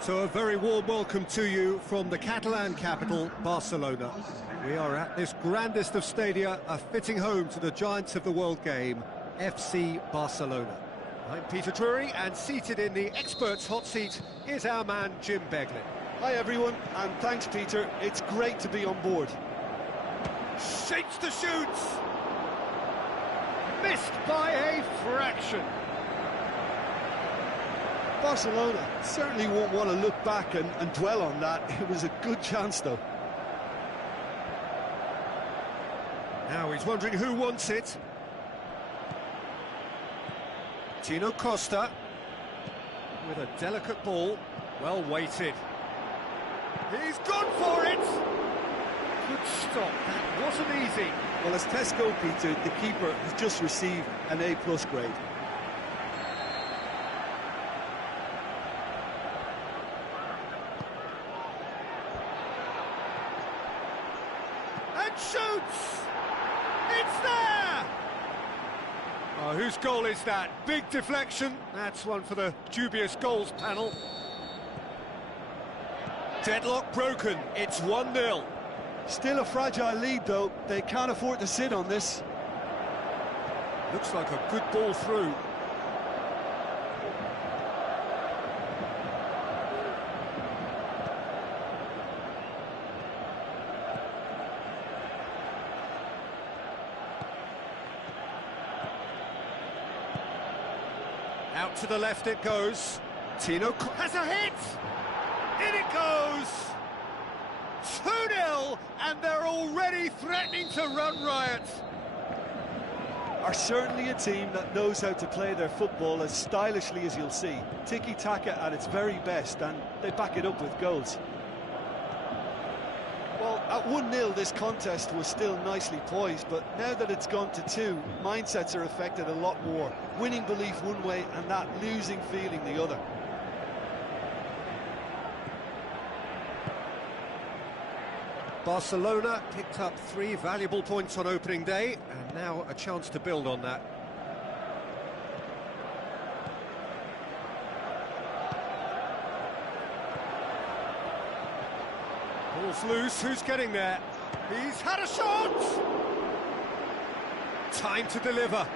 So a very warm welcome to you from the Catalan capital, Barcelona. We are at this grandest of stadia, a fitting home to the giants of the world game, FC Barcelona. I'm Peter Drury, and seated in the experts' hot seat is our man Jim Beglin. Hi everyone, and thanks Peter, it's great to be on board. Shakes the shoots! Missed by a fraction. Barcelona certainly won't want to look back and dwell on that. It was a good chance though. Now he's wondering who wants it. Tino Costa with a delicate ball, well weighted. He's gone for it! Good stop, that wasn't easy. Well, as Tesco, Peter, the keeper has just received an A+ grade. And shoots! It's there! Oh, whose goal is that? Big deflection. That's one for the dubious goals panel. Deadlock broken. It's 1-0. Still a fragile lead, though. They can't afford to sit on this. Looks like a good ball through. Out to the left it goes. Tino has a hit! In it goes! 2-0, and they're already threatening to run riot. Are certainly a team that knows how to play their football as stylishly as you'll see. Tiki-taka at its very best, and they back it up with goals. Well, at 1-0 this contest was still nicely poised, but now that it's gone to 2, mindsets are affected a lot more. Winning belief one way and that losing feeling the other. Barcelona picked up 3 valuable points on opening day, and now a chance to build on that. Ball's loose, who's getting there? He's had a shot! Time to deliver.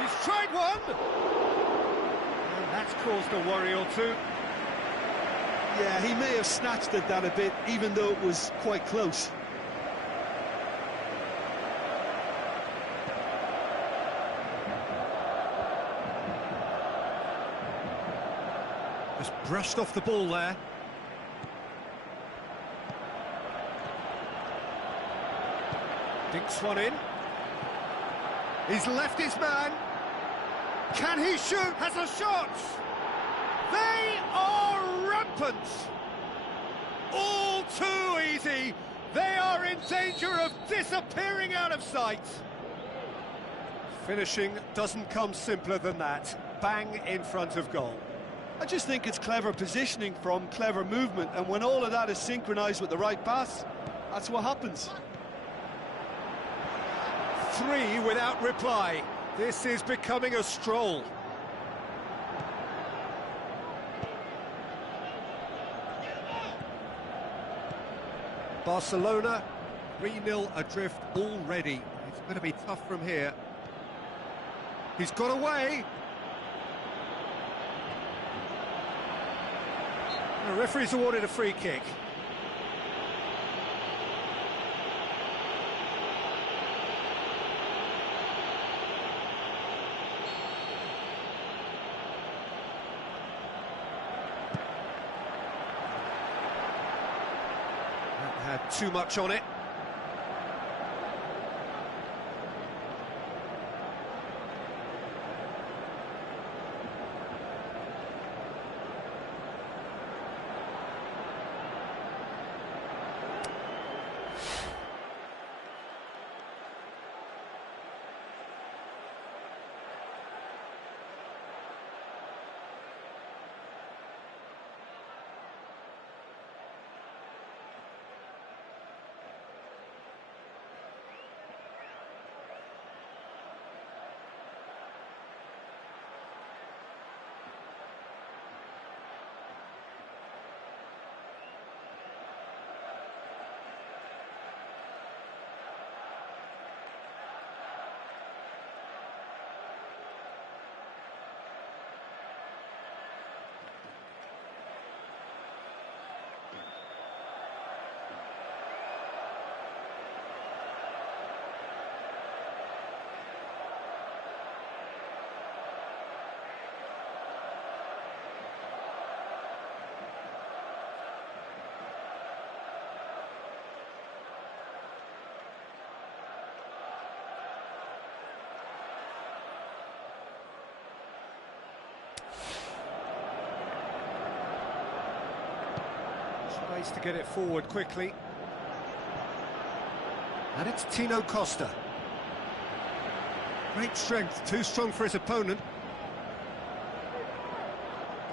He's tried one! That's caused a worry or two. Yeah, he may have snatched at that a bit, even though it was quite close. Just brushed off the ball there. Dinks one in. He's left his man. Can he shoot? Has a shot! They are rampant! All too easy! They are in danger of disappearing out of sight! Finishing doesn't come simpler than that. Bang in front of goal. I just think it's clever positioning from clever movement, and when all of that is synchronised with the right pass, that's what happens. 3 without reply. This is becoming a stroll. Barcelona, 3-0 adrift already. It's going to be tough from here. He's got away. The referee's awarded a free kick. Had too much on it. Tries to get it forward quickly. And it's Tino Costa. Great strength, too strong for his opponent.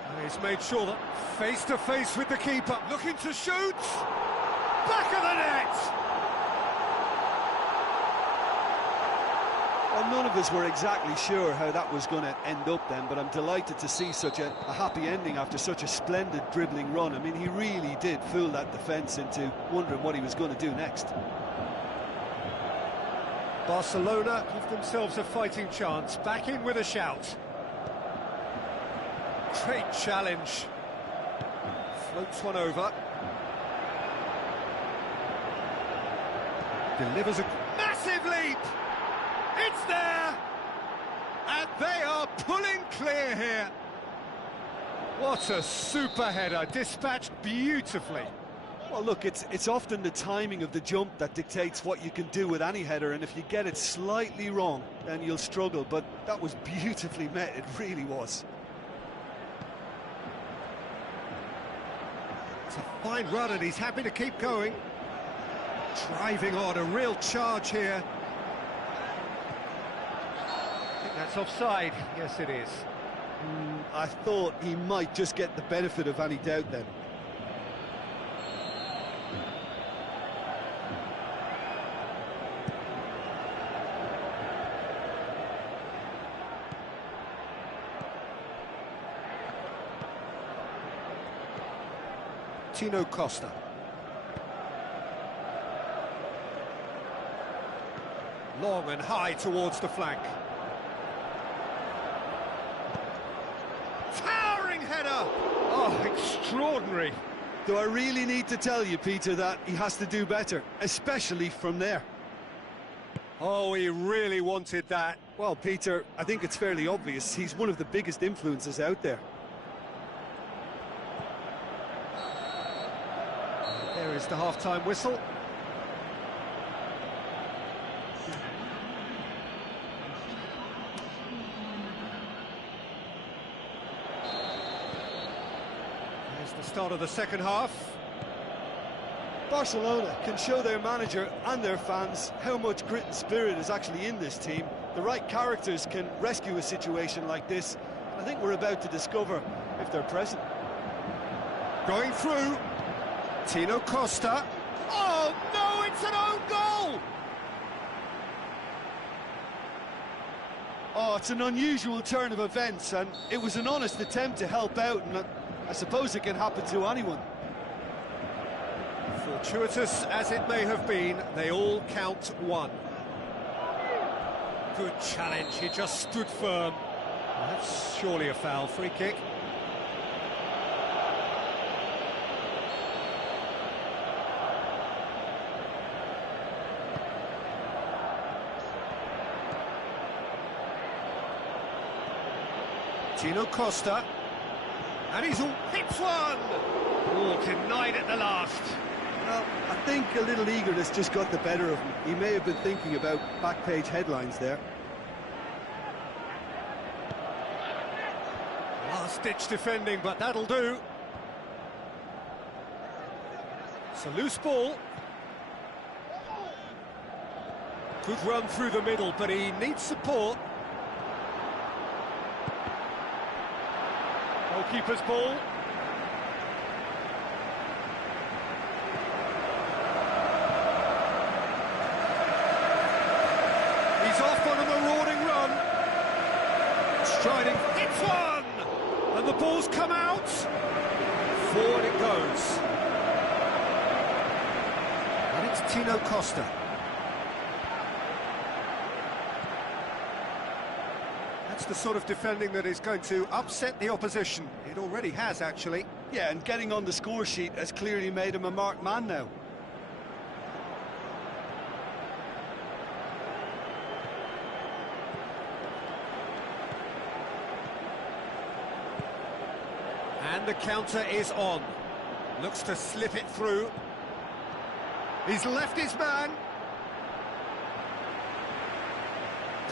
And he's made sure that face to face with the keeper, looking to shoot! Back of the net! Well, none of us were exactly sure how that was going to end up then, but I'm delighted to see such a happy ending after such a splendid dribbling run. I mean, he really did fool that defence into wondering what he was going to do next. Barcelona give themselves a fighting chance, back in with a shout. Great challenge. Floats one over. Delivers a massive leap! It's there! And they are pulling clear here. What a super header, dispatched beautifully. Well, look, it's often the timing of the jump that dictates what you can do with any header, and if you get it slightly wrong, then you'll struggle, but that was beautifully met, it really was. It's a fine run, and he's happy to keep going. Driving on, a real charge here. I think that's offside. Yes, it is. I thought he might just get the benefit of any doubt then. Tino Costa. Long and high towards the flank. Towering header! Oh, extraordinary. Do I really need to tell you, Peter, that he has to do better, especially from there? Oh, he really wanted that. Well, Peter, I think it's fairly obvious. He's one of the biggest influences out there. There is the half-time whistle. There's the start of the second half. Barcelona can show their manager and their fans how much grit and spirit is actually in this team. The right characters can rescue a situation like this. I think we're about to discover if they're present. Going through. Tino Costa. Oh, no, it's an own goal! Oh, it's an unusual turn of events, and it was an honest attempt to help out, and I suppose it can happen to anyone. Fortuitous as it may have been, they all count one. Good challenge, he just stood firm. Well, that's surely a foul, free kick. Tino Costa, and he's all hits one! Oh, denied at the last. Well, I think a little eagerness just got the better of him. He may have been thinking about back-page headlines there. Last-ditch defending, but that'll do. It's a loose ball. Good run through the middle, but he needs support. Goalkeeper's ball. He's off on a marauding run. Striding, hits one! And the ball's come out. Forward it goes. And it's Tino Costa. That's the sort of defending that is going to upset the opposition. It already has, actually. Yeah, and getting on the score sheet has clearly made him a marked man now. And the counter is on. Looks to slip it through. He's left his man.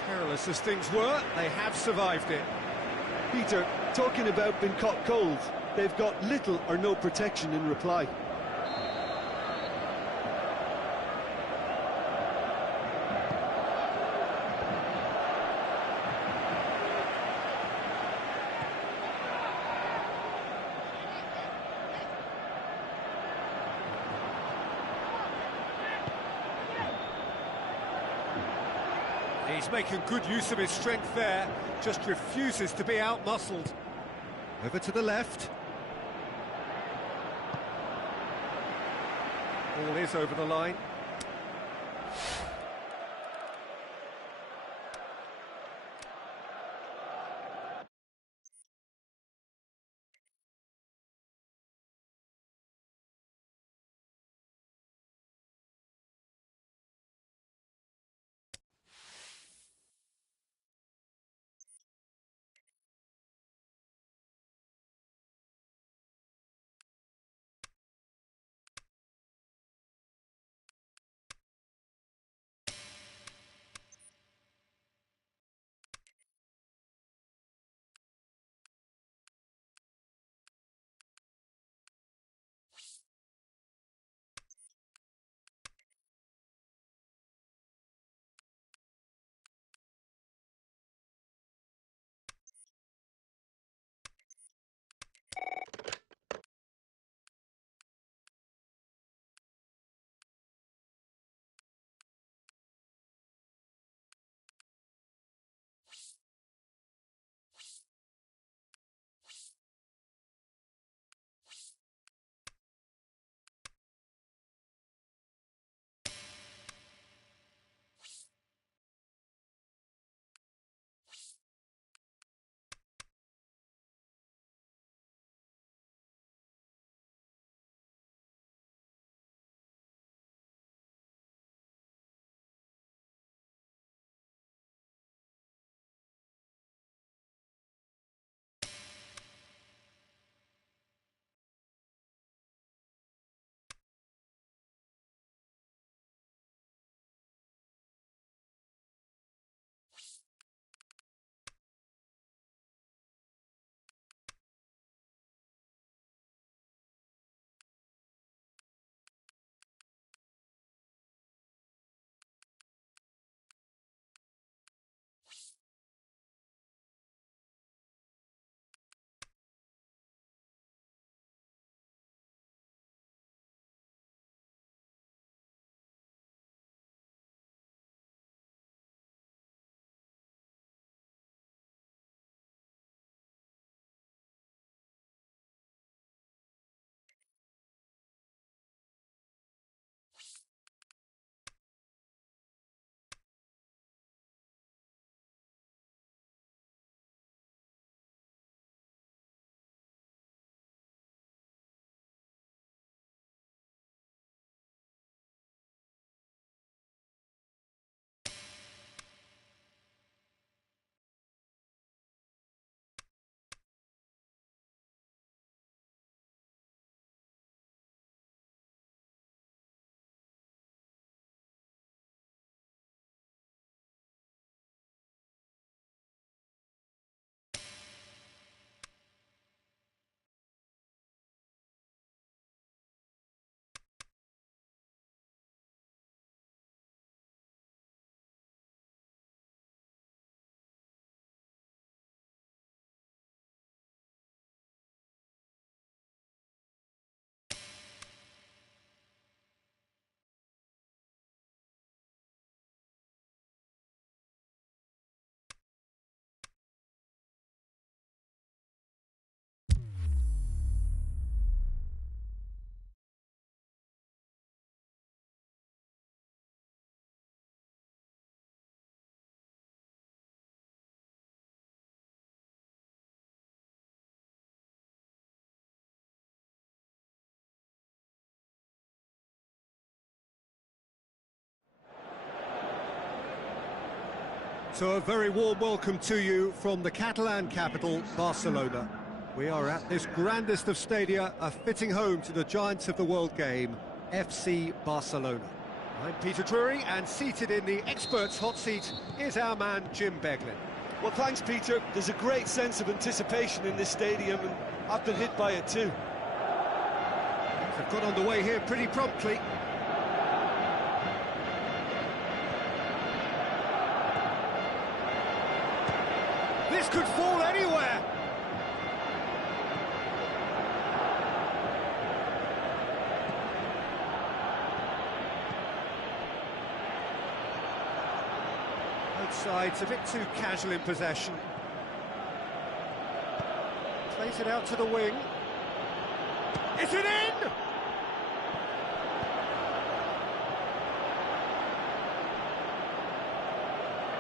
Perilous as things were, they have survived it. Peter, talking about being caught cold, they've got little or no protection in reply. He's making good use of his strength there, just refuses to be outmuscled. Over to the left. Ball is over the line. So a very warm welcome to you from the Catalan capital, Barcelona. We are at this grandest of stadia, a fitting home to the giants of the world game, FC Barcelona. I'm Peter Drury, and seated in the experts' hot seat is our man Jim Beglin. Well, thanks, Peter. There's a great sense of anticipation in this stadium, and I've been hit by it too. They've got underway here pretty promptly. This could fall anywhere. Both sides a bit too casual in possession. Plays it out to the wing. Is it in?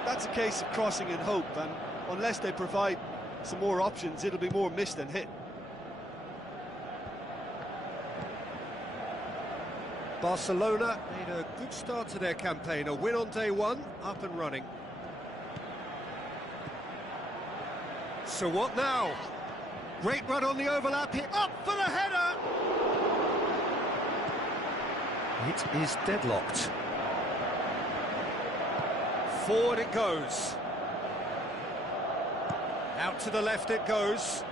That's a case of crossing in hope, and unless they provide some more options, it'll be more miss than hit. Barcelona made a good start to their campaign, a win on day one, up and running. So what now? Great run on the overlap here, up for the header! It is deadlocked. Forward it goes. Out to the left it goes.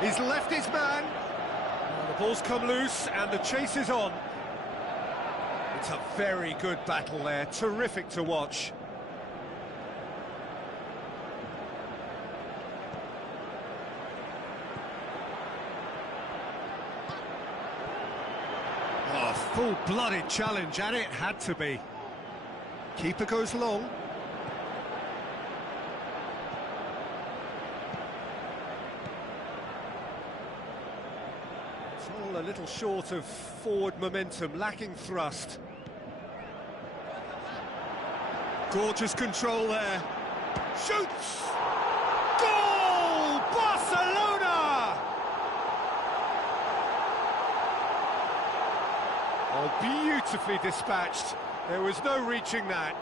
He's left his man. The ball's come loose and the chase is on. It's a very good battle there, terrific to watch. Oh, full-blooded challenge, and it had to be. Keeper goes long. It's all a little short of forward momentum, lacking thrust. Gorgeous control there. Shoots! Goal! Barcelona! Oh, beautifully dispatched. There was no reaching that.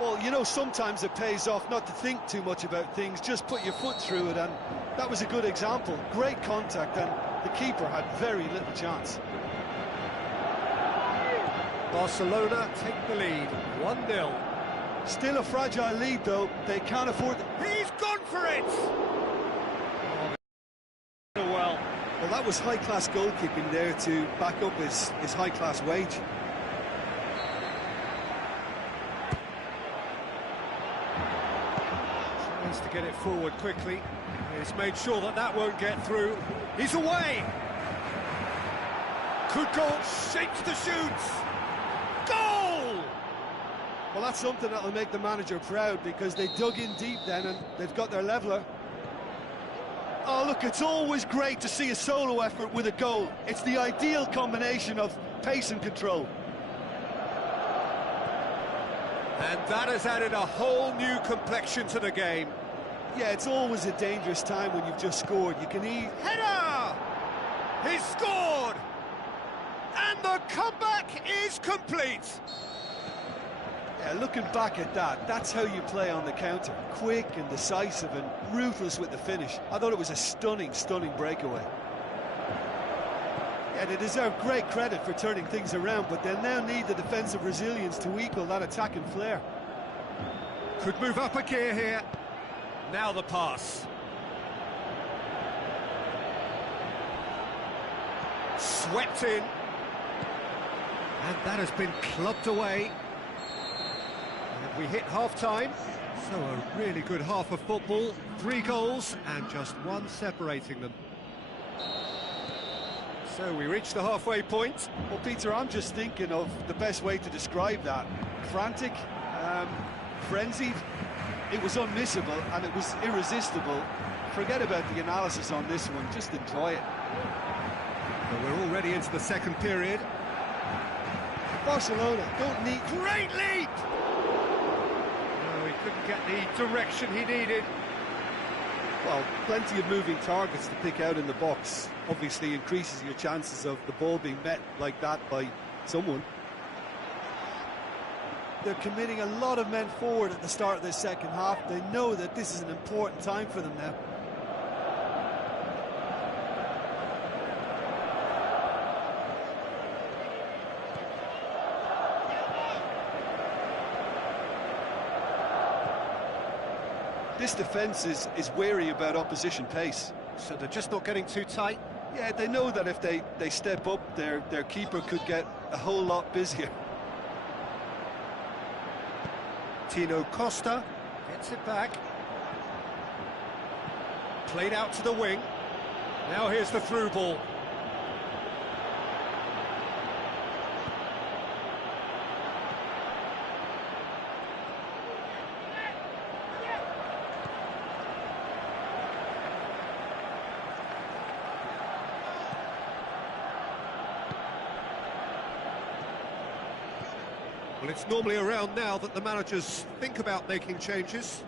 Well, you know, sometimes it pays off not to think too much about things, just put your foot through it, and that was a good example. Great contact, and the keeper had very little chance. Barcelona take the lead, 1-0. Still a fragile lead, though. They can't afford... He's gone for it! Oh, well, that was high-class goalkeeping there to back up his high-class wage. Tries to get it forward quickly. He's made sure that that won't get through. He's away! Could goal, shapes the shoots! Goal! Well, that's something that'll make the manager proud, because they dug in deep then and they've got their leveller. Oh, look, it's always great to see a solo effort with a goal. It's the ideal combination of pace and control. And that has added a whole new complexion to the game. Yeah, it's always a dangerous time when you've just scored. You can eat... Header! He's scored! And the comeback is complete! Yeah, looking back at that, that's how you play on the counter. Quick and decisive and ruthless with the finish. I thought it was a stunning, stunning breakaway. Yeah, they deserve great credit for turning things around, but they'll now need the defensive resilience to equal that attacking flair. Could move up a gear here. Now the pass. Swept in. And that has been clubbed away. And we hit half-time. So a really good half of football. 3 goals and just 1 separating them. So we reach the halfway point. Well, Peter, I'm just thinking of the best way to describe that. Frantic, frenzied. It was unmissable and it was irresistible. Forget about the analysis on this one, just enjoy it. Well, we're already into the second period. Barcelona don't need... Great leap! No, he couldn't get the direction he needed. Well, plenty of moving targets to pick out in the box. Obviously increases your chances of the ball being met like that by someone. They're committing a lot of men forward at the start of the second half. They know that this is an important time for them now. This defence is wary about opposition pace. So they're just not getting too tight? Yeah, they know that if they step up, their keeper could get a whole lot busier. Tino Costa gets it back. Played out to the wing. Now here's the through ball. Well, it's normally around now that the managers think about making changes.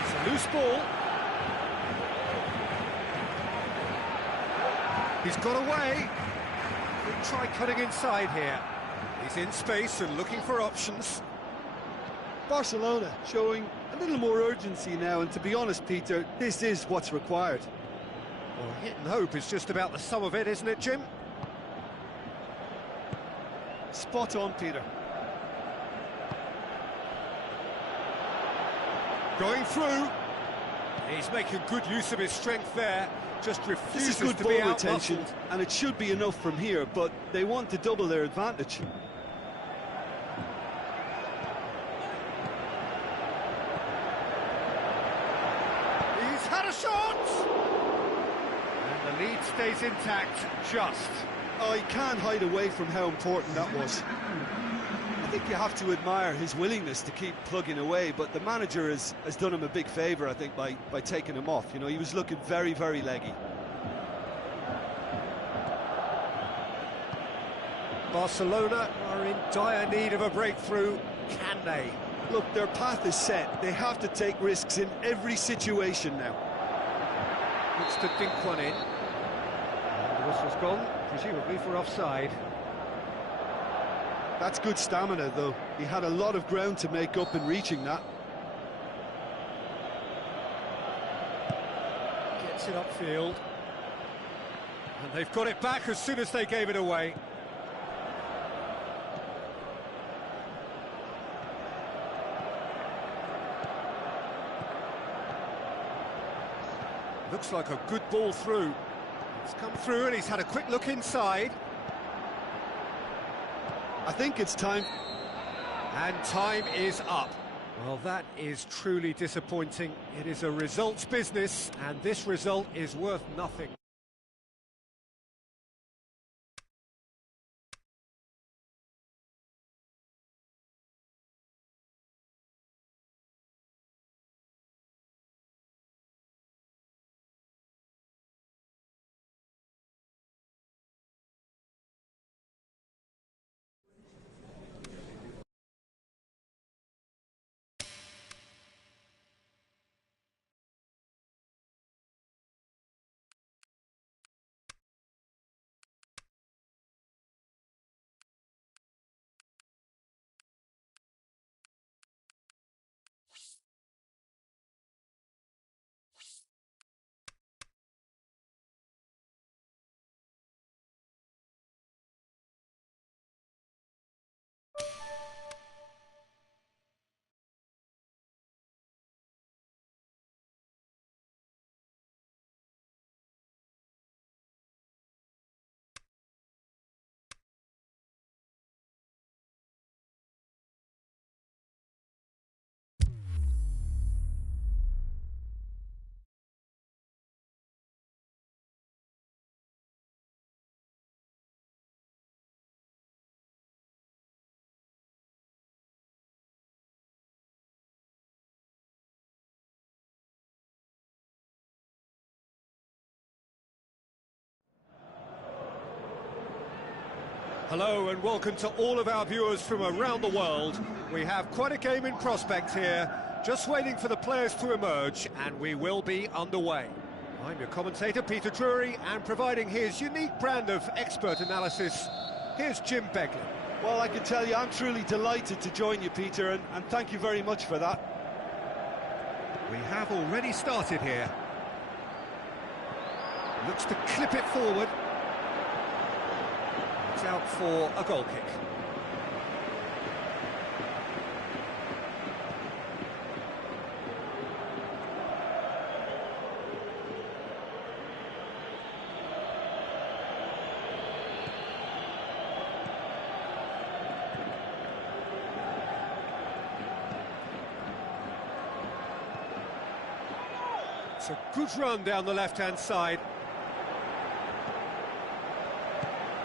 It's a loose ball. He's got away. He'll try cutting inside here. He's in space and looking for options. Barcelona showing a little more urgency now, and to be honest, Peter, this is what's required. Well, hit and hope is just about the sum of it, isn't it, Jim? Spot on, Peter. Going through. He's making good use of his strength there. Just refuses This is good to be ball retention, out-muscled. and it should be enough from here, but they want to double their advantage. He's had a shot! And the lead stays intact, just. Oh, he can't hide away from how important that was. I think you have to admire his willingness to keep plugging away, but the manager has done him a big favour, I think, by taking him off. You know, he was looking very, very leggy. Barcelona are in dire need of a breakthrough. Can they? Look, their path is set. They have to take risks in every situation now. Looks to dink one in. And the whistle's gone, presumably for offside. That's good stamina, though. He had a lot of ground to make up in reaching that. Gets it upfield. And they've got it back as soon as they gave it away. Looks like a good ball through. It's come through and he's had a quick look inside. I think it's time. And time is up. Well, that is truly disappointing. It is a results business, and this result is worth nothing. Hello and welcome to all of our viewers from around the world. We have quite a game in prospect here, just waiting for the players to emerge, and we will be underway. I'm your commentator, Peter Drury, and providing his unique brand of expert analysis, here's Jim Beglin. Well, I can tell you, I'm truly delighted to join you, Peter, and thank you very much for that. We have already started here. Looks to clip it forward. It's out for a goal kick. It's a good run down the left-hand side.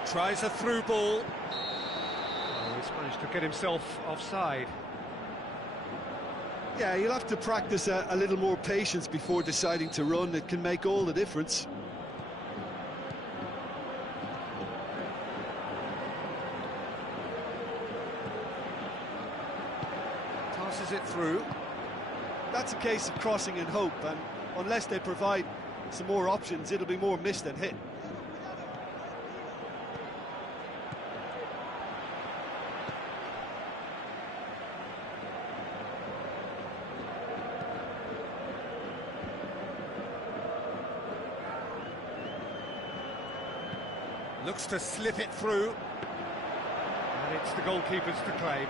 Tries a through ball. Oh, he's managed to get himself offside. Yeah, you'll have to practice a little more patience before deciding to run. It can make all the difference. Passes it through. That's a case of crossing in hope, and unless they provide some more options, it'll be more miss than hit. Looks to slip it through. And it's the goalkeeper's to claim.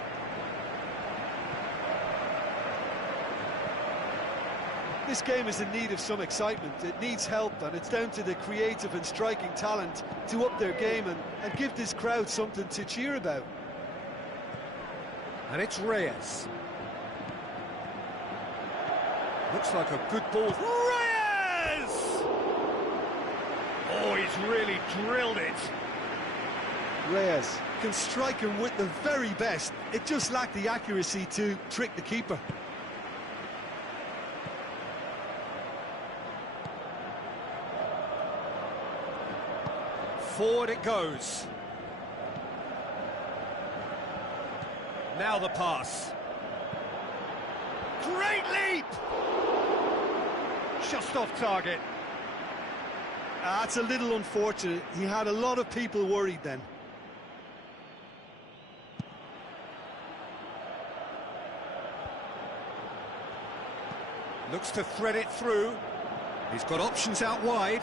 This game is in need of some excitement. It needs help, and it's down to the creative and striking talent to up their game and give this crowd something to cheer about. And it's Reyes. Looks like a good ball. Reyes! Oh, he's really drilled it. Reyes can strike him with the very best. It just lacked the accuracy to trick the keeper. Forward it goes. Now the pass. Great leap! Just off target. That's a little unfortunate. He had a lot of people worried then. Looks to thread it through. He's got options out wide.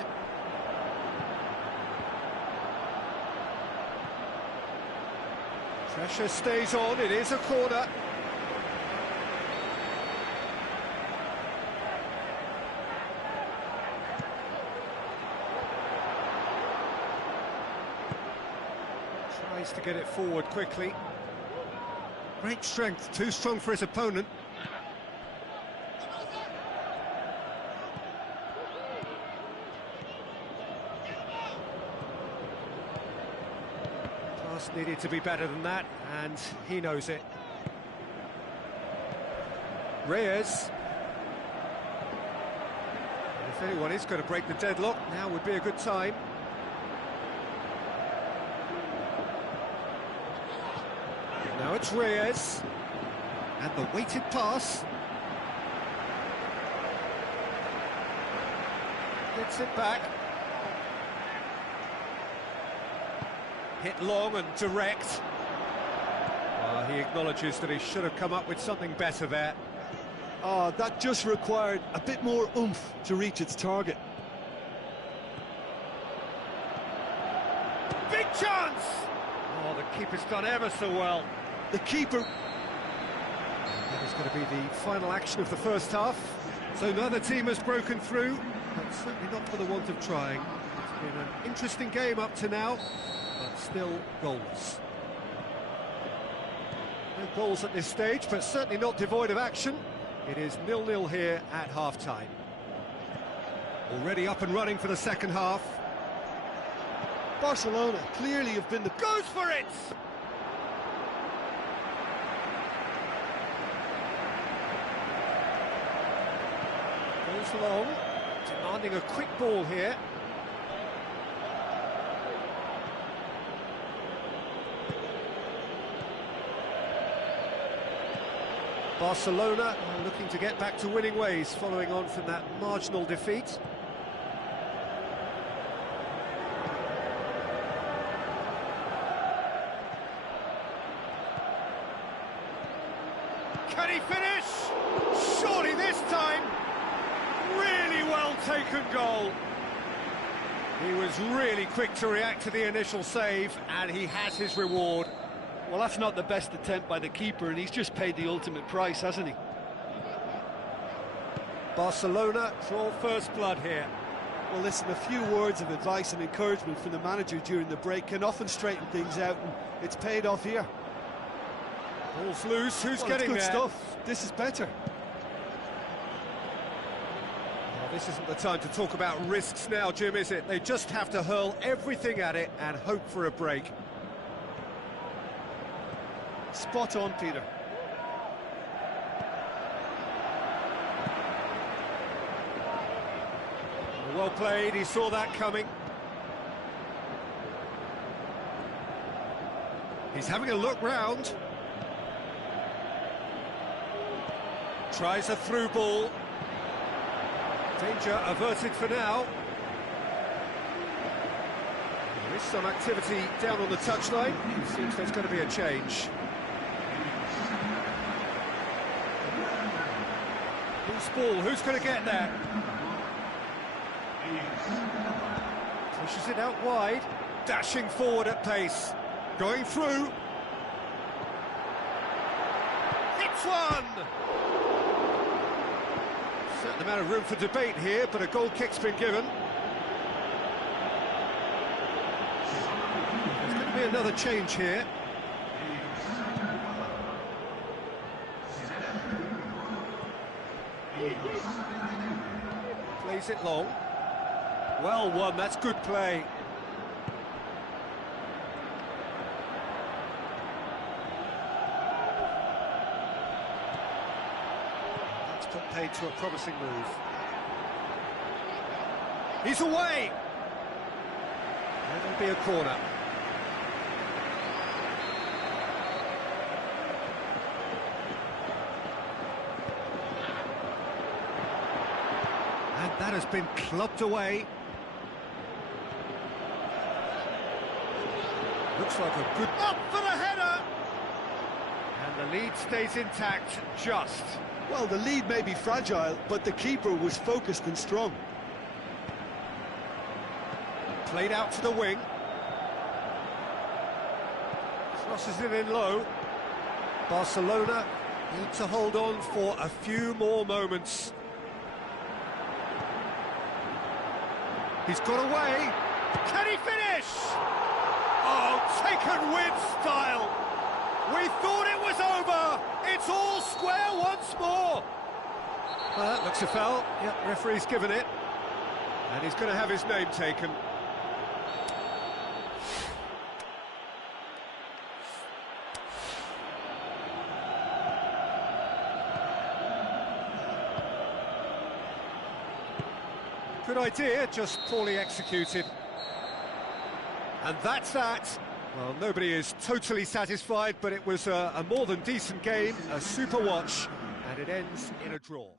Pressure stays on, it is a corner. Tries to get it forward quickly. Great strength, too strong for his opponent. Needed to be better than that, and he knows it. Reyes. And if anyone is going to break the deadlock, now would be a good time. Now it's Reyes. And the weighted pass. Gets it back. Hit long and direct. Well, he acknowledges that he should have come up with something better there. Oh, that just required a bit more oomph to reach its target. Big chance! Oh, the keeper's done ever so well. The keeper... That is going to be the final action of the first half. So neither team has broken through, but certainly not for the want of trying. It's been an interesting game up to now, but still goalless. No goals at this stage, but certainly not devoid of action. It is 0-0 here at half-time. Already up and running for the second half. Barcelona clearly have been the... Goes for it! Goes along, demanding a quick ball here. Barcelona are looking to get back to winning ways following on from that marginal defeat. Can he finish? Surely this time! Really well taken goal. He was really quick to react to the initial save, and he has his reward. Well, that's not the best attempt by the keeper, and he's just paid the ultimate price, hasn't he? Barcelona draw first blood here. Well, listen, a few words of advice and encouragement from the manager during the break can often straighten things out, and it's paid off here. Ball's loose, who's Well, getting it's good there? stuff. This is better. Well, this isn't the time to talk about risks now, Jim, is it? They just have to hurl everything at it and hope for a break. Spot on, Peter. Well played, he saw that coming. He's having a look round. Tries a through ball. Danger averted for now. There is some activity down on the touchline. It seems there's going to be a change. Loose ball, who's going to get that? Pushes it out wide. Dashing forward at pace. Going through. Hits one! Certain amount of room for debate here, but a goal kick's been given. There's going to be another change here. Plays it long. Well won, that's good play. That's put paid to a promising move. He's away! That'll be a corner. And that has been clubbed away. Looks like a good... Up for the header! And the lead stays intact, just. Well, the lead may be fragile, but the keeper was focused and strong. Played out to the wing. Crosses it in low. Barcelona need to hold on for a few more moments. He's got away. Can he finish? Oh, taken with style. We thought it was over. It's all square once more. Well, that looks a foul. Yep, referee's given it. And he's going to have his name taken. Good idea, just poorly executed. And that's that. Well, nobody is totally satisfied, but it was a more than decent game, a super watch, and it ends in a draw.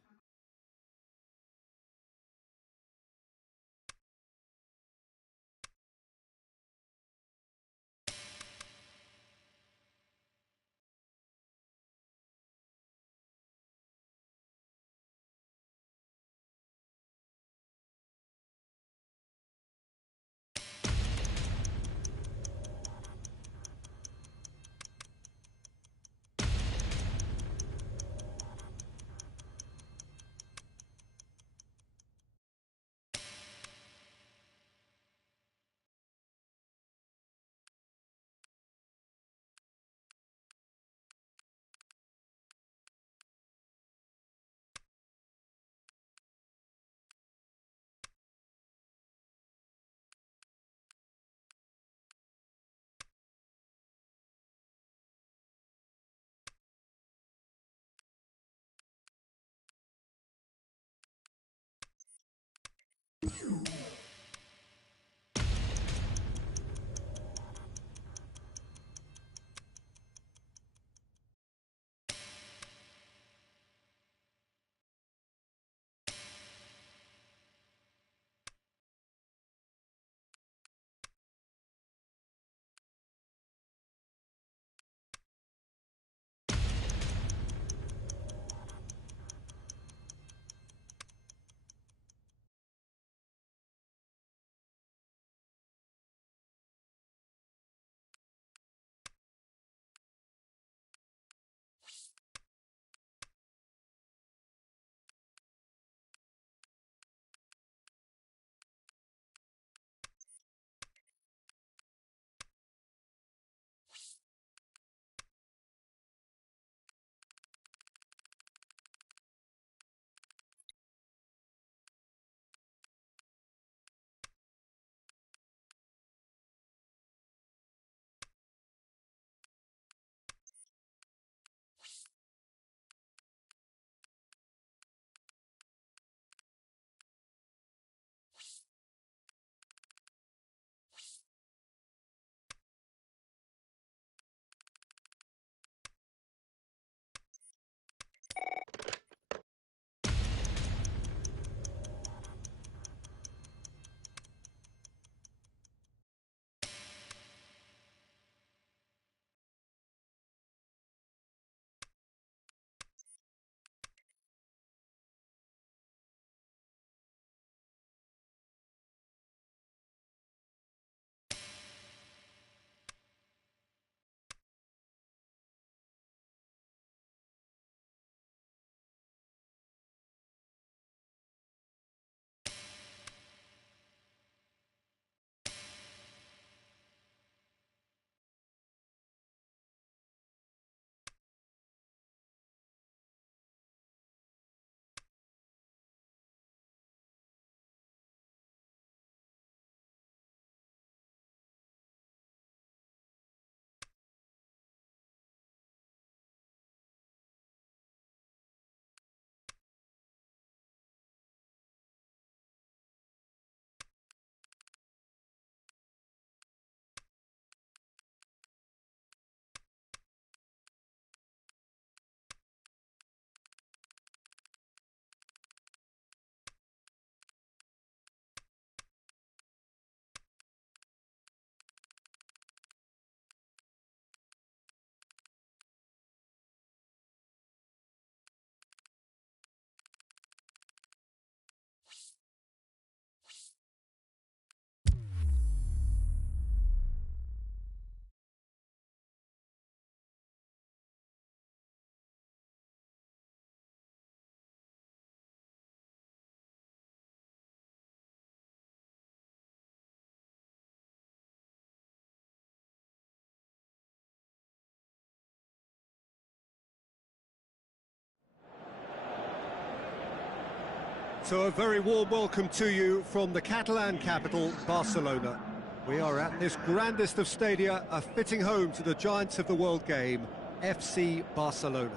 So a very warm welcome to you from the Catalan capital, Barcelona. We are at this grandest of stadia, a fitting home to the giants of the world game, FC Barcelona.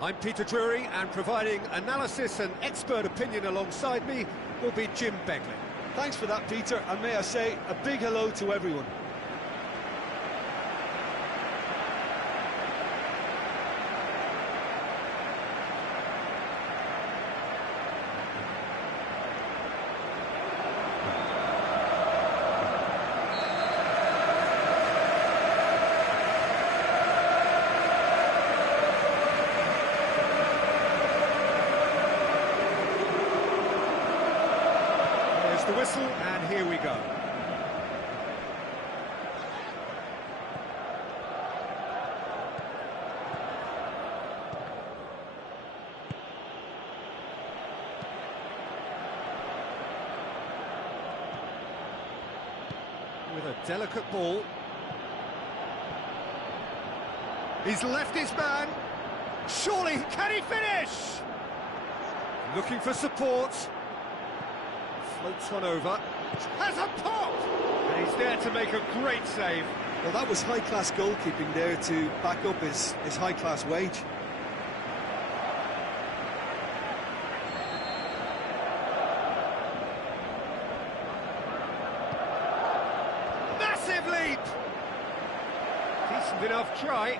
I'm Peter Drury, and providing analysis and expert opinion alongside me will be Jim Begley. Thanks for that, Peter, and may I say a big hello to everyone. The whistle, and here we go. With a delicate ball. He's left his man. Surely, can he finish? Looking for support. Floats one over, has a pop! And he's there to make a great save. Well, that was high-class goalkeeping there to back up his high-class wage. Massive leap! Decent enough try.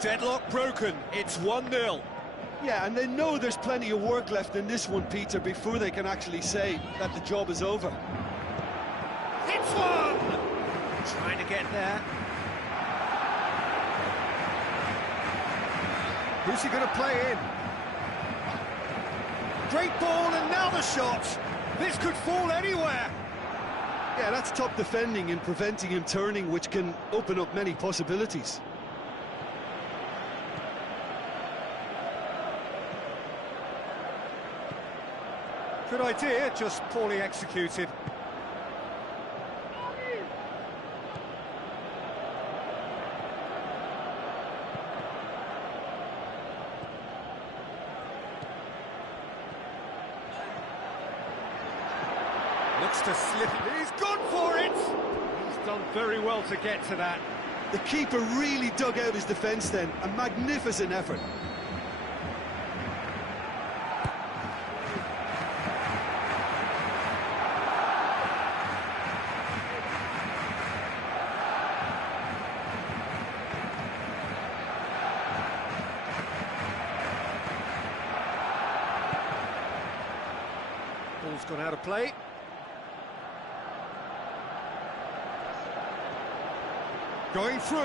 Deadlock broken, it's 1-0. Yeah, and they know there's plenty of work left in this one, Peter, before they can actually say that the job is over. Hits one! Trying to get there. Who's he going to play in? Great ball, and now the shot. This could fall anywhere. Yeah, that's top defending and preventing him turning, which can open up many possibilities. Good idea, just poorly executed. Looks to slip. He's gone for it! He's done very well to get to that. The keeper really dug out his defence then. A magnificent effort. Ball's gone out of play. Going through.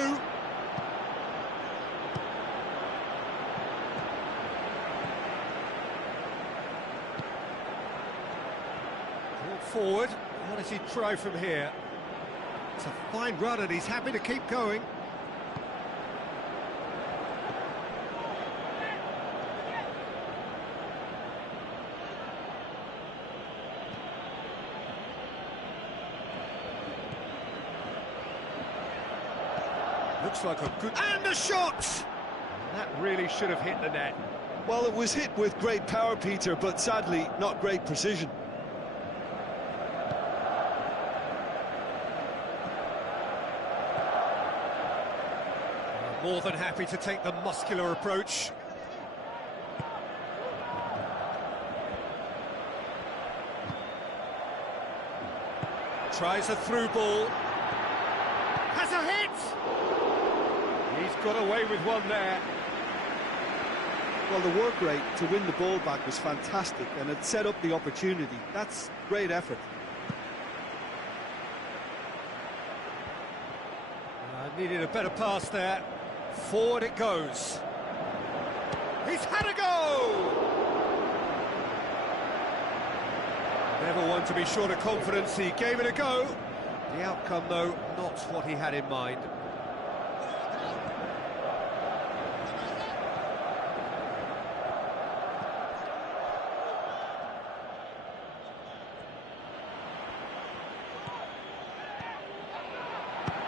Ball forward. What does he try from here? It's a fine run and he's happy to keep going. Looks like a good... And a shot! That really should have hit the net. Well, it was hit with great power, Peter, but sadly, not great precision. More than happy to take the muscular approach. Tries a through ball. Has a hit! He's got away with one there. Well, the work rate to win the ball back was fantastic, and it set up the opportunity. That's great effort. Needed a better pass there. Forward it goes. He's had a go! Never one to be short of confidence. He gave it a go. The outcome, though, not what he had in mind.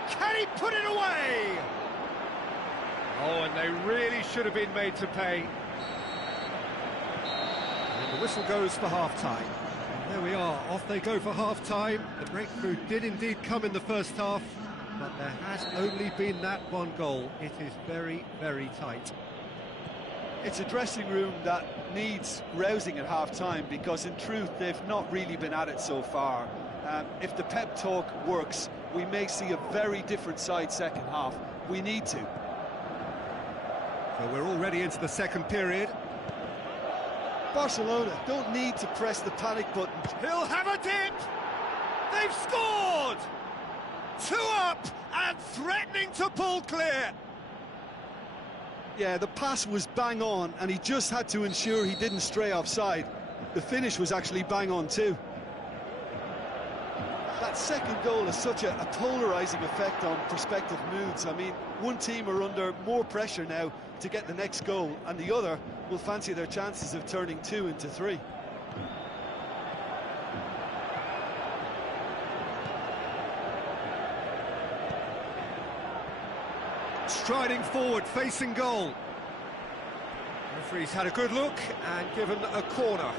Can he put it away? Oh, and they really should have been made to pay. And the whistle goes for half-time. There we are, off they go for half-time. The breakthrough did indeed come in the first half, but there has only been that one goal. It is very, very tight. It's a dressing room that needs rousing at half-time, because in truth they've not really been at it so far. If the pep talk works, we may see a very different side second half. We need to. So we're already into the second period. Barcelona don't need to press the panic button. He'll have a dip! They've scored! 2 up and threatening to pull clear. Yeah, the pass was bang on, and he just had to ensure he didn't stray offside. The finish was actually bang on too. That second goal has such a polarising effect on prospective moods. I mean, one team are under more pressure now to get the next goal, and the other will fancy their chances of turning 2 into 3. Striding forward, facing goal. The referee's had a good look and given a corner.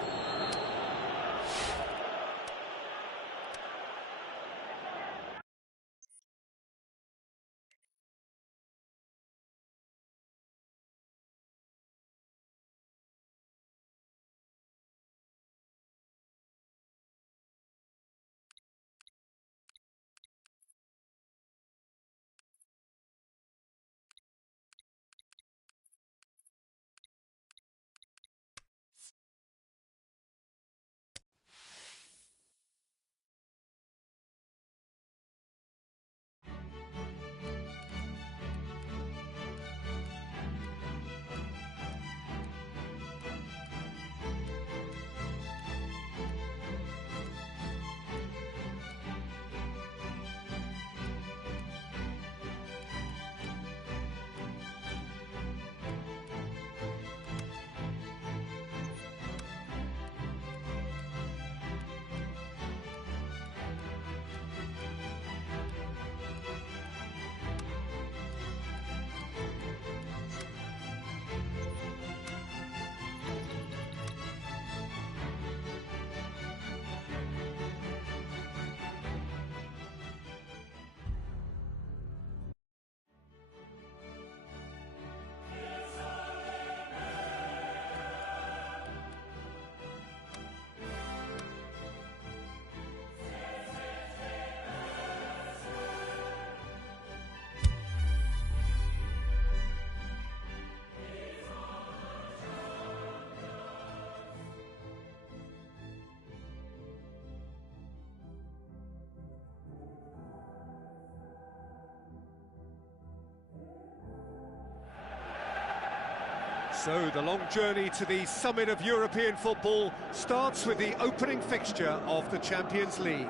So the long journey to the summit of European football starts with the opening fixture of the Champions League.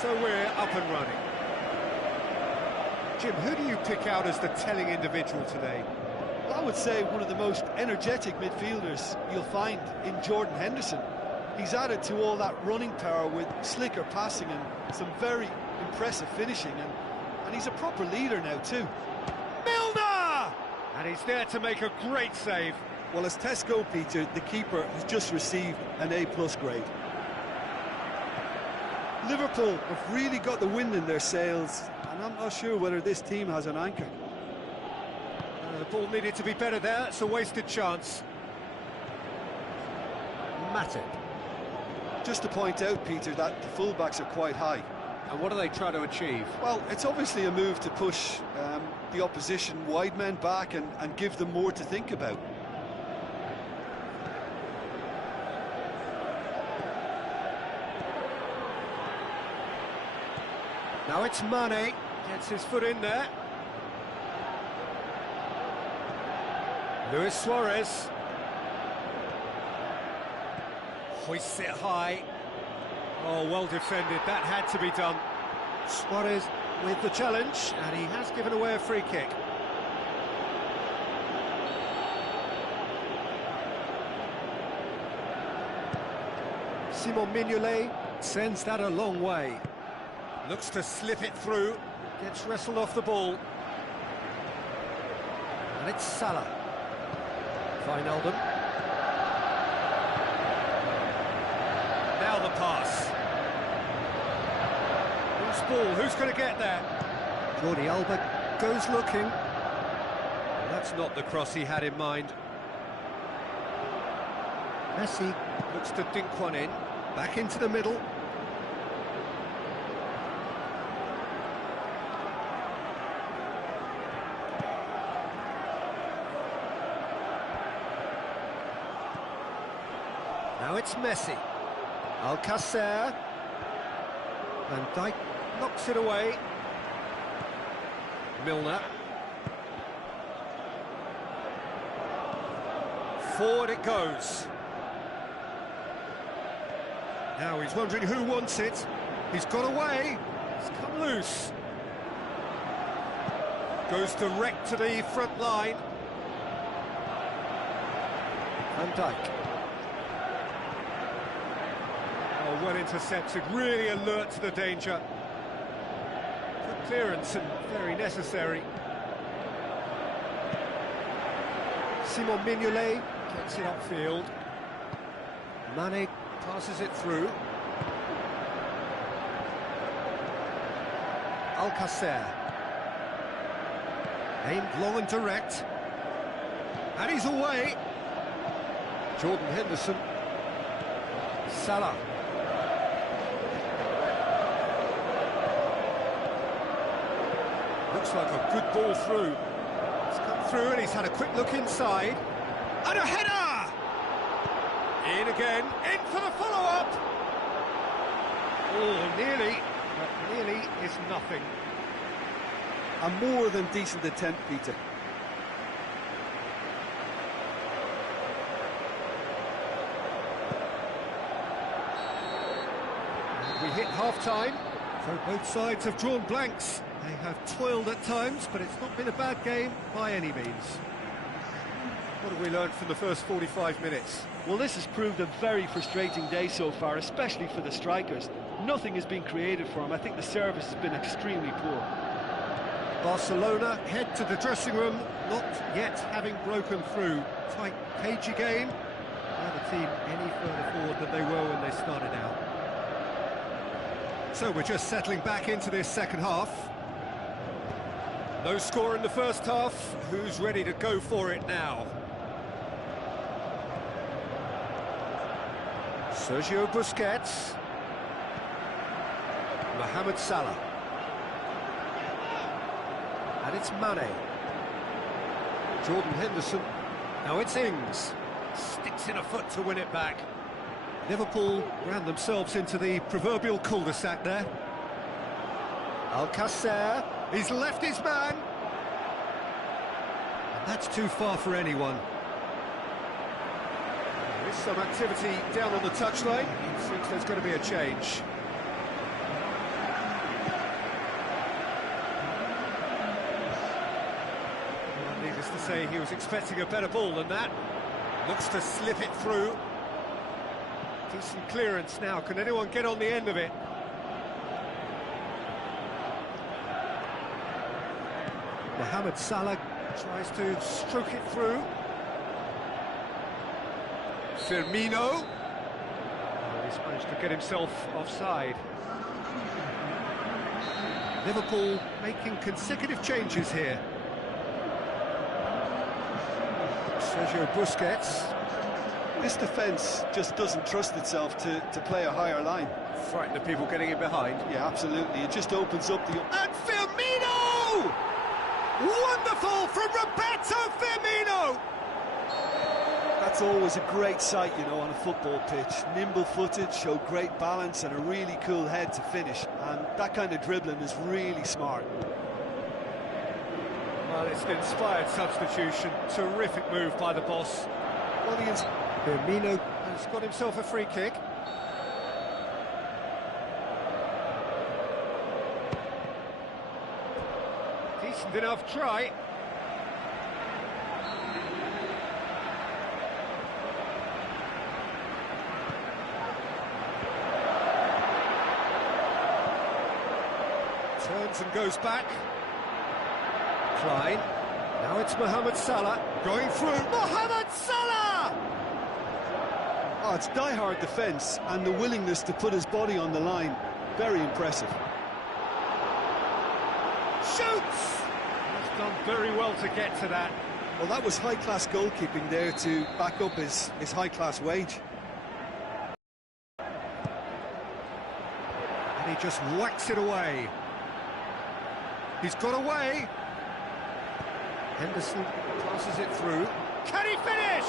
So we're up and running. Jim, who do you pick out as the telling individual today? Well, I would say one of the most energetic midfielders you'll find in Jordan Henderson. He's added to all that running power with slicker passing and some very impressive finishing, and he's a proper leader now too. Milner! And he's there to make a great save. Well, as Tesco, Peter, the keeper has just received an A+ grade. Liverpool have really got the wind in their sails, and I'm not sure whether this team has an anchor. The ball needed to be better there. It's a wasted chance. Matip. Just to point out, Peter, that the fullbacks are quite high. And what are they trying to achieve? Well, it's obviously a move to push the opposition wide men back and give them more to think about. Now it's Mane, gets his foot in there. Luis Suarez. Hoists it high. Oh, well defended, that had to be done. Suarez with the challenge, and he has given away a free kick. Simon Mignolet sends that a long way. Looks to slip it through. Gets wrestled off the ball. And it's Salah. Wijnaldum. Now the pass. Who's ball? Who's going to get there? Jordi Alba goes looking. That's not the cross he had in mind. Messi looks to dink one in. Back into the middle. Now it's Messi. Alcacer. Van Dijk knocks it away. Milner. Forward it goes. Now he's wondering who wants it. He's got away. It's come loose. Goes direct to the front line. Van Dijk. Oh, well intercepted, really alert to the danger. Good clearance and very necessary. Simon Mignolet gets it upfield. Mane passes it through. Alcacer. Aimed long and direct. And he's away. Jordan Henderson. Salah. Looks like a good ball through. It's come through and he's had a quick look inside. And a header! In again, in for the follow-up! Oh, nearly, but nearly is nothing. A more than decent attempt, Peter. We hit half-time, so both sides have drawn blanks. They have toiled at times, but it's not been a bad game by any means. What have we learned from the first 45 minutes? Well, this has proved a very frustrating day so far, especially for the strikers. Nothing has been created for them. I think the service has been extremely poor. Barcelona head to the dressing room, not yet having broken through. Tight, cagey game. Now the team any further forward than they were when they started out. So we're just settling back into this second half. No score in the first half. Who's ready to go for it now? Sergio Busquets. Mohamed Salah. And it's Mane. Jordan Henderson. Now it's Ings. Sticks in a foot to win it back. Liverpool ran themselves into the proverbial cul-de-sac there. Alcacer. He's left his man. And that's too far for anyone. There is some activity down on the touchline. It seems there's going to be a change. Well, needless to say, he was expecting a better ball than that. Looks to slip it through. Decent clearance now. Can anyone get on the end of it? Mohamed Salah tries to stroke it through. Firmino. Oh, he's managed to get himself offside. Liverpool making consecutive changes here. Sergio Busquets. This defence just doesn't trust itself to play a higher line. Frighten the people getting in behind. Yeah, absolutely. It just opens up the... And Firmino! Wonderful from Roberto Firmino! That's always a great sight, you know, on a football pitch. Nimble-footed, show great balance and a really cool head to finish. And that kind of dribbling is really smart. Well, it's an inspired substitution. Terrific move by the boss. Well, Firmino has got himself a free kick. Decent enough try. Turns and goes back. Klein. Now it's Mohamed Salah going through. Mohamed Salah! Oh, it's die-hard defence and the willingness to put his body on the line. Very impressive. Shoots! He's done very well to get to that. Well, that was high-class goalkeeping there to back up his high-class wage. And he just whacks it away. He's got away. Henderson passes it through. Can he finish?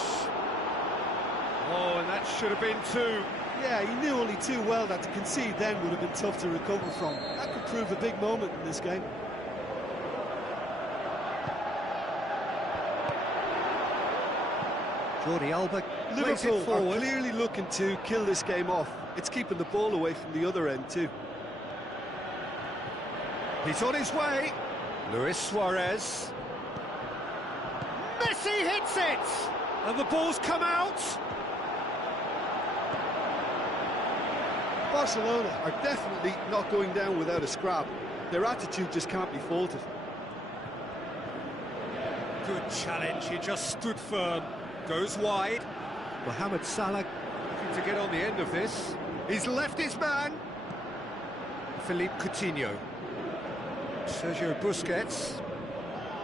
Oh, and that should have been two. Yeah, he knew only too well that to concede then would have been tough to recover from. That could prove a big moment in this game. Jordi Alba plays it Liverpool forward. are clearly looking to kill this game off. It's keeping the ball away from the other end too. He's on his way. Luis Suarez. Messi hits it! And the ball's come out. Barcelona are definitely not going down without a scrap. Their attitude just can't be faulted. Good challenge, he just stood firm. Goes wide. Mohamed Salah looking to get on the end of this. He's left his man. Philippe Coutinho. Sergio Busquets.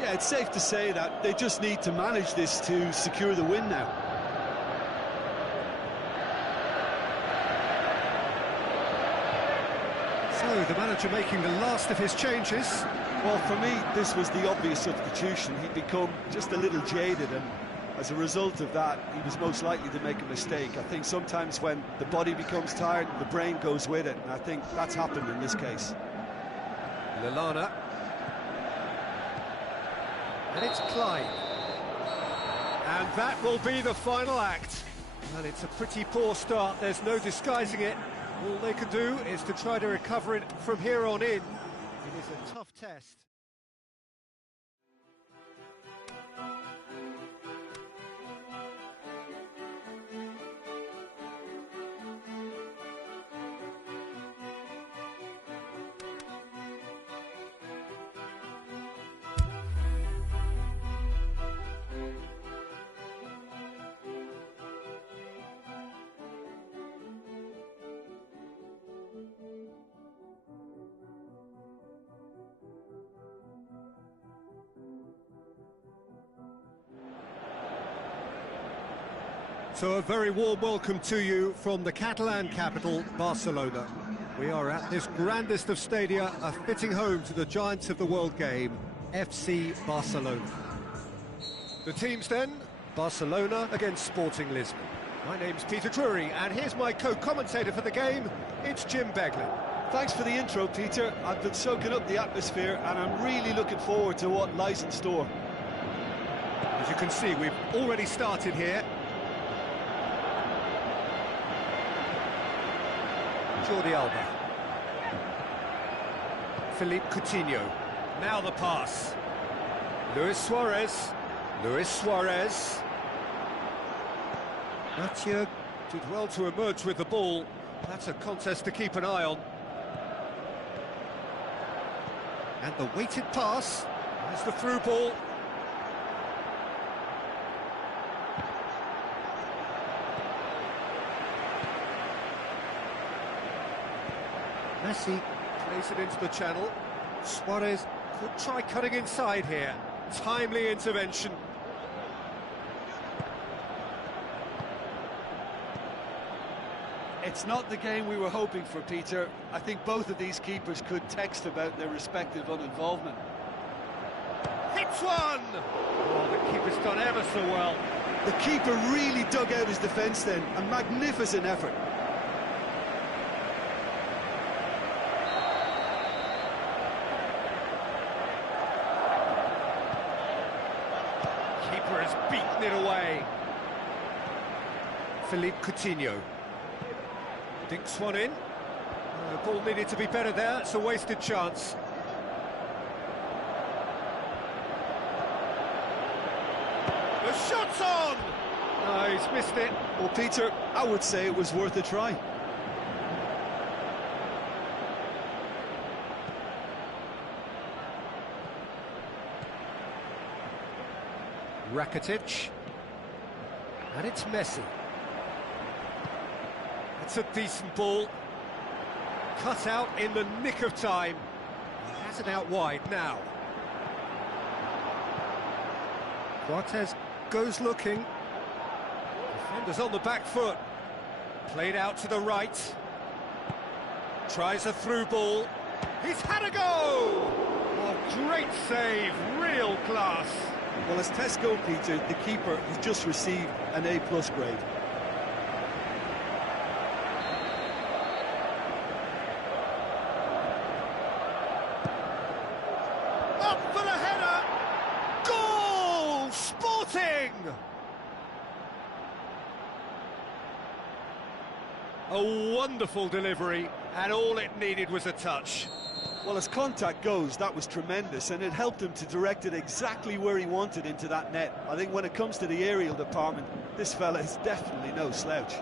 Yeah, it's safe to say that they just need to manage this to secure the win now. So, the manager making the last of his changes. Well, for me, this was the obvious substitution. He'd become just a little jaded, and as a result of that, he was most likely to make a mistake. I think sometimes when the body becomes tired, the brain goes with it, and I think that's happened in this case. Lallana. And it's Klein. And that will be the final act. Well, it's a pretty poor start, there's no disguising it. All they can do is to try to recover it from here on in. It is a tough test. So a very warm welcome to you from the Catalan capital, Barcelona. We are at this grandest of stadia, a fitting home to the giants of the world game, FC Barcelona. The teams then, Barcelona against Sporting Lisbon. My name's Peter Drury, and here's my co-commentator for the game, it's Jim Beglin. Thanks for the intro, Peter. I've been soaking up the atmosphere, and I'm really looking forward to what lies in store. As you can see, we've already started here. Jordi Alba. Philippe Coutinho. Now the pass. Luis Suarez. Luis Suarez. Mathieu did well to emerge with the ball. That's a contest to keep an eye on. And the weighted pass. There's the through ball. Messi plays it into the channel. Suarez could try cutting inside here. Timely intervention. It's not the game we were hoping for, Peter. I think both of these keepers could text about their respective uninvolvement. Hits one! Oh, the keeper's done ever so well. The keeper really dug out his defence then. A magnificent effort. Keeper has beaten it away. Philippe Coutinho. Dinks one in. The ball needed to be better there, it's a wasted chance. The shot's on! No, he's missed it. Well, Peter, I would say it was worth a try. Rakitic. And it's Messi. It's a decent ball. Cut out in the nick of time. He has it out wide now. Cortez goes looking. Defenders on the back foot. Played out to the right. Tries a through ball. He's had a go! Oh, great save, real class. Well, as test goalkeeper, the keeper has just received an A+ grade. Up for the header! Goal! Sporting! A wonderful delivery, and all it needed was a touch. Well, as contact goes, that was tremendous, and it helped him to direct it exactly where he wanted into that net. I think when it comes to the aerial department, this fella is definitely no slouch.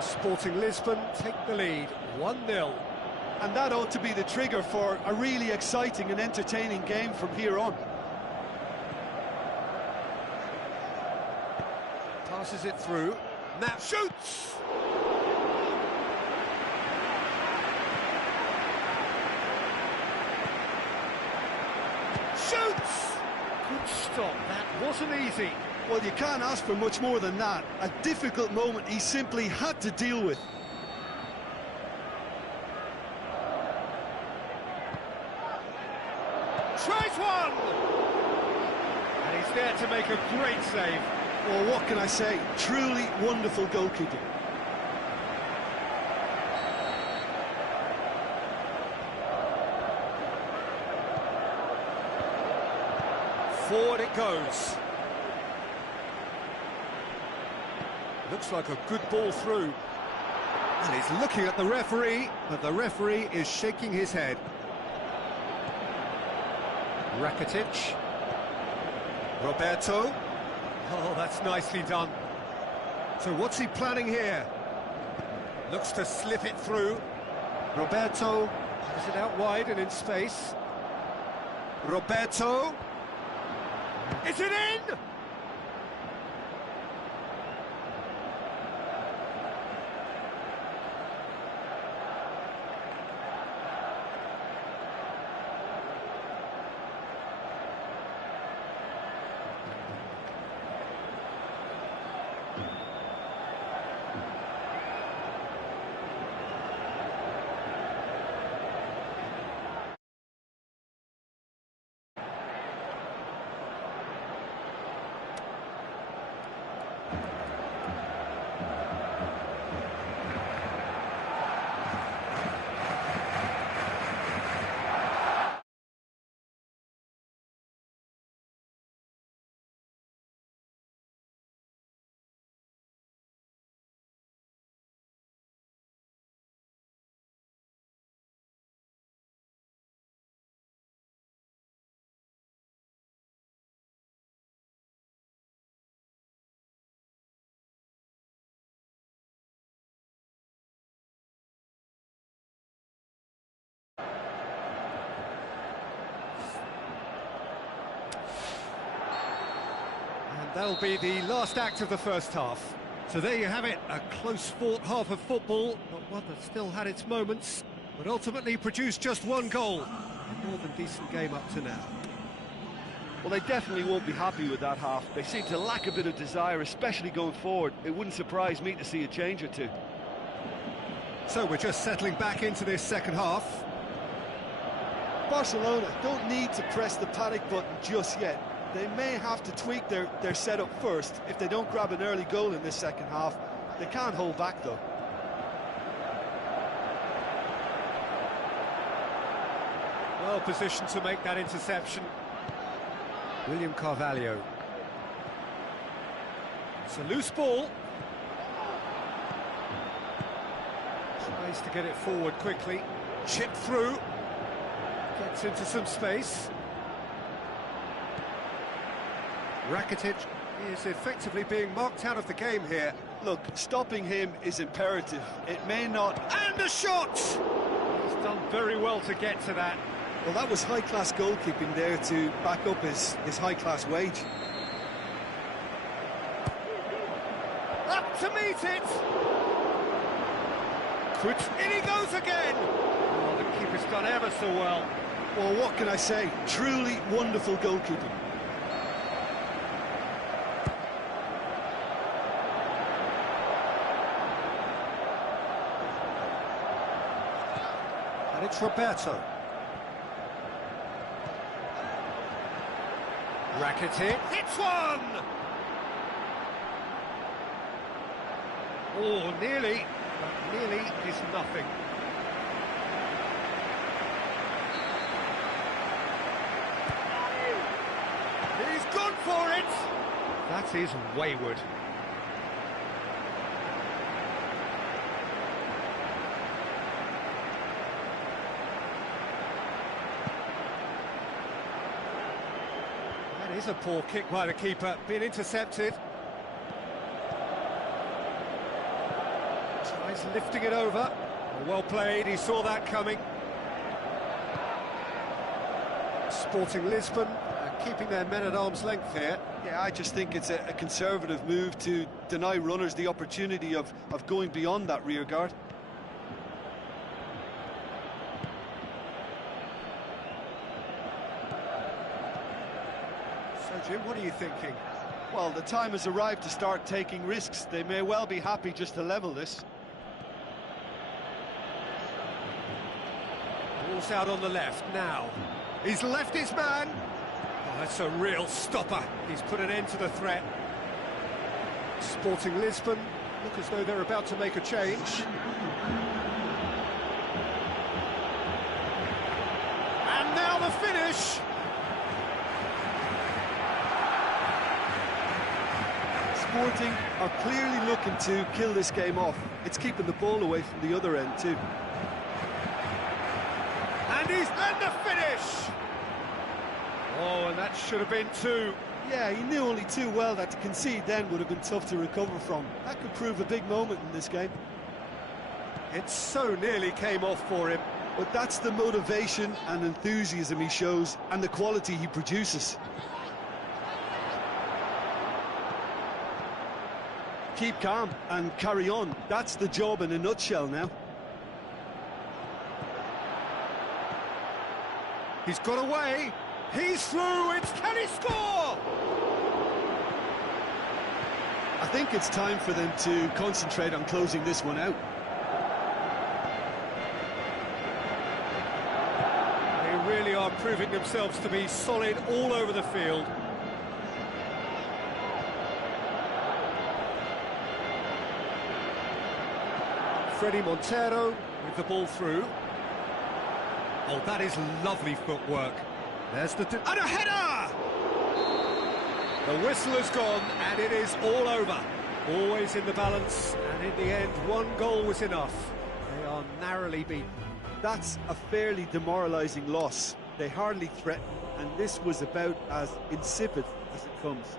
Sporting Lisbon take the lead, 1-0. And that ought to be the trigger for a really exciting and entertaining game from here on. Passes it through, now shoots! Shoots! Good stop, that wasn't easy. Well, you can't ask for much more than that. A difficult moment he simply had to deal with. Tries one! And he's there to make a great save. Well, what can I say? Truly wonderful goalkeeping. Forward it goes. Looks like a good ball through. And he's looking at the referee, but the referee is shaking his head. Rakitic. Roberto. Oh, that's nicely done. So what's he planning here? Looks to slip it through. Roberto has it out wide and in space. Roberto. Is it in? That'll be the last act of the first half. So there you have it, a close-fought half of football, but one that still had its moments, but ultimately produced just one goal. A more than decent game up to now. Well, they definitely won't be happy with that half. They seem to lack a bit of desire, especially going forward. It wouldn't surprise me to see a change or two. So we're just settling back into this second half. Barcelona don't need to press the panic button just yet. They may have to tweak their setup first. If they don't grab an early goal in this second half, they can't hold back though. Well positioned to make that interception. William Carvalho. It's a loose ball. Tries to get it forward quickly. Chip through. Gets into some space. Rakitic is effectively being marked out of the game here. Look, stopping him is imperative. It may not... And a shot! He's done very well to get to that. Well, that was high-class goalkeeping there to back up his high-class wage. Up to meet it! In he goes again! Oh, the keeper's done ever so well. Well, what can I say? Truly wonderful goalkeeping. And it's Roberto. Rakitic hits one! Oh, nearly. But nearly is nothing. He's gone for it! That is wayward. That is a poor kick by the keeper, being intercepted. Tries lifting it over. Well played, he saw that coming. Sporting Lisbon keeping their men at arm's length here. Yeah, I just think it's a conservative move to deny runners the opportunity of going beyond that rear guard. So, Jim, what are you thinking? Well, the time has arrived to start taking risks. They may well be happy just to level this. Ball's out on the left now. He's left his man. Oh, that's a real stopper. He's put an end to the threat. Sporting Lisbon look as though they're about to make a change. And now the finish. Sporting are clearly looking to kill this game off. It's keeping the ball away from the other end too. And the finish! Oh, and that should have been two. Yeah, he knew only too well that to concede then would have been tough to recover from. That could prove a big moment in this game. It so nearly came off for him. But that's the motivation and enthusiasm he shows, and the quality he produces. Keep calm and carry on. That's the job in a nutshell now. He's got away. He's through. Can he score? I think it's time for them to concentrate on closing this one out. They really are proving themselves to be solid all over the field. Freddie Montero with the ball through. Oh, that is lovely footwork. There's and a header! The whistle has gone, and it is all over. Always in the balance, and in the end, one goal was enough. They are narrowly beaten. That's a fairly demoralising loss. They hardly threatened, and this was about as insipid as it comes.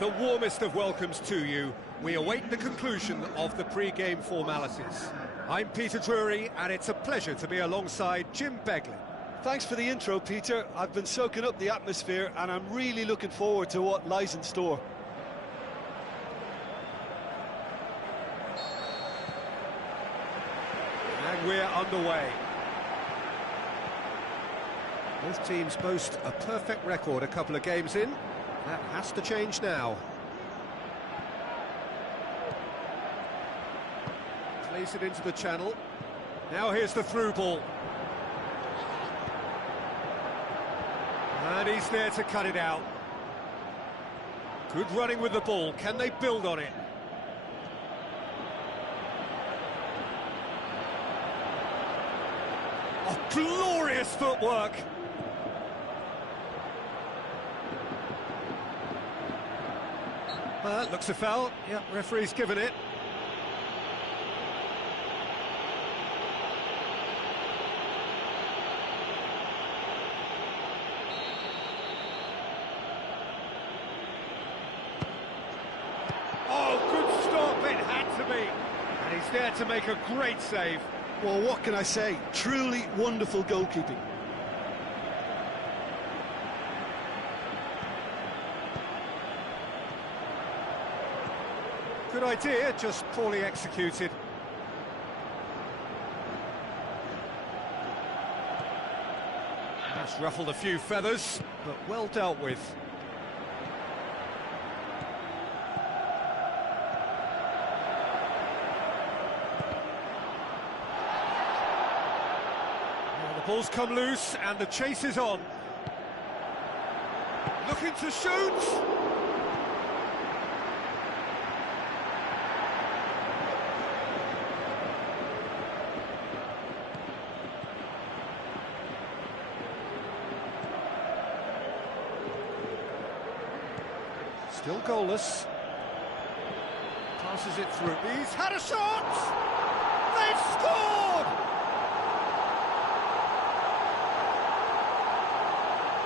the warmest of welcomes to you. We await the conclusion of the pre-game formalities. I'm Peter Drury, and it's a pleasure to be alongside Jim Beglin. Thanks for the intro, Peter. I've been soaking up the atmosphere, and I'm really looking forward to what lies in store. And we're underway. Both teams boast a perfect record a couple of games in. That has to change now. Plays it into the channel. Now here's the through ball. And he's there to cut it out. Good running with the ball. Can they build on it? Oh, glorious footwork! Looks a foul. Yeah, referee's given it. Oh, good stop, it had to be. And he's there to make a great save. Well, what can I say? Truly wonderful goalkeeping. Good idea, just poorly executed. That's ruffled a few feathers, but well dealt with. Now the ball's come loose and the chase is on. Looking to shoot! Still goalless. Passes it through. He's had a shot! They've scored!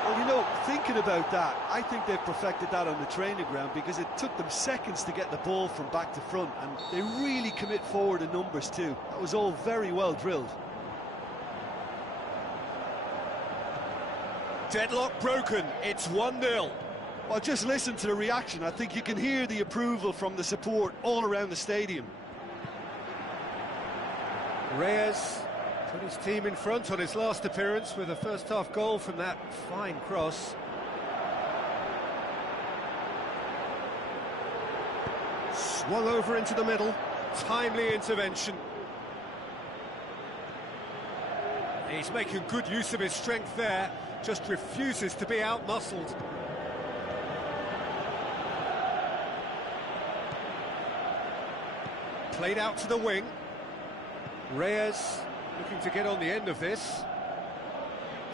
Well, you know, thinking about that, I think they've perfected that on the training ground because it took them seconds to get the ball from back to front, and they really commit forward in numbers too. That was all very well drilled. Deadlock broken. It's 1-0. Well, just listen to the reaction. I think you can hear the approval from the support all around the stadium. Reyes put his team in front on his last appearance with a first-half goal from that fine cross. Swung over into the middle. Timely intervention. He's making good use of his strength there. Just refuses to be out-muscled. Played out to the wing. Reyes looking to get on the end of this.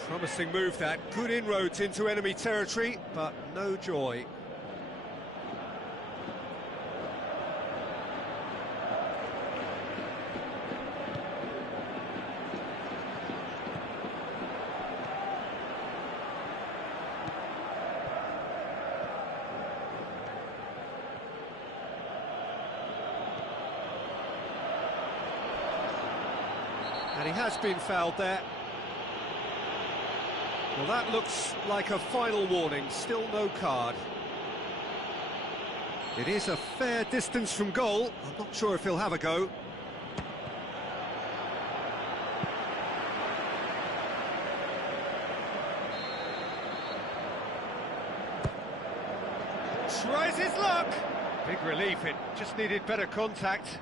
Promising move that. Good inroads into enemy territory, but no joy. And he has been fouled there. Well, that looks like a final warning, still no card. It is a fair distance from goal. I'm not sure if he'll have a go. Tries his luck. Big relief, it just needed better contact.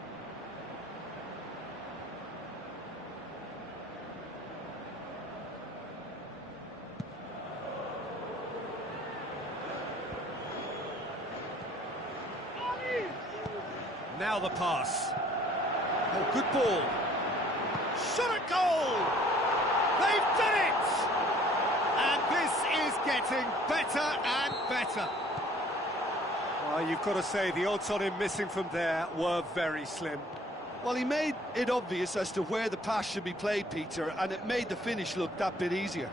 Now the pass. Oh, good ball. Shot at goal! They've done it! And this is getting better and better. Well, you've got to say, the odds on him missing from there were very slim. Well, he made it obvious as to where the pass should be played, Peter, and it made the finish look that bit easier.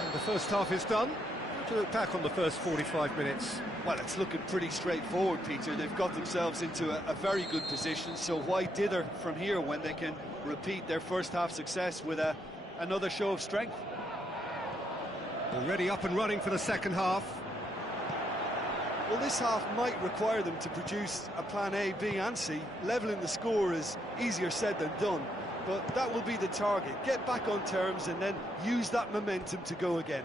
And the first half is done. To look back on the first 45 minutes. Well, it's looking pretty straightforward, Peter. They've got themselves into a very good position, so why dither from here when they can repeat their first half success with another show of strength? Already up and running for the second half. Well, this half might require them to produce a plan A, B and C. Levelling the score is easier said than done, but that will be the target. Get back on terms and then use that momentum to go again.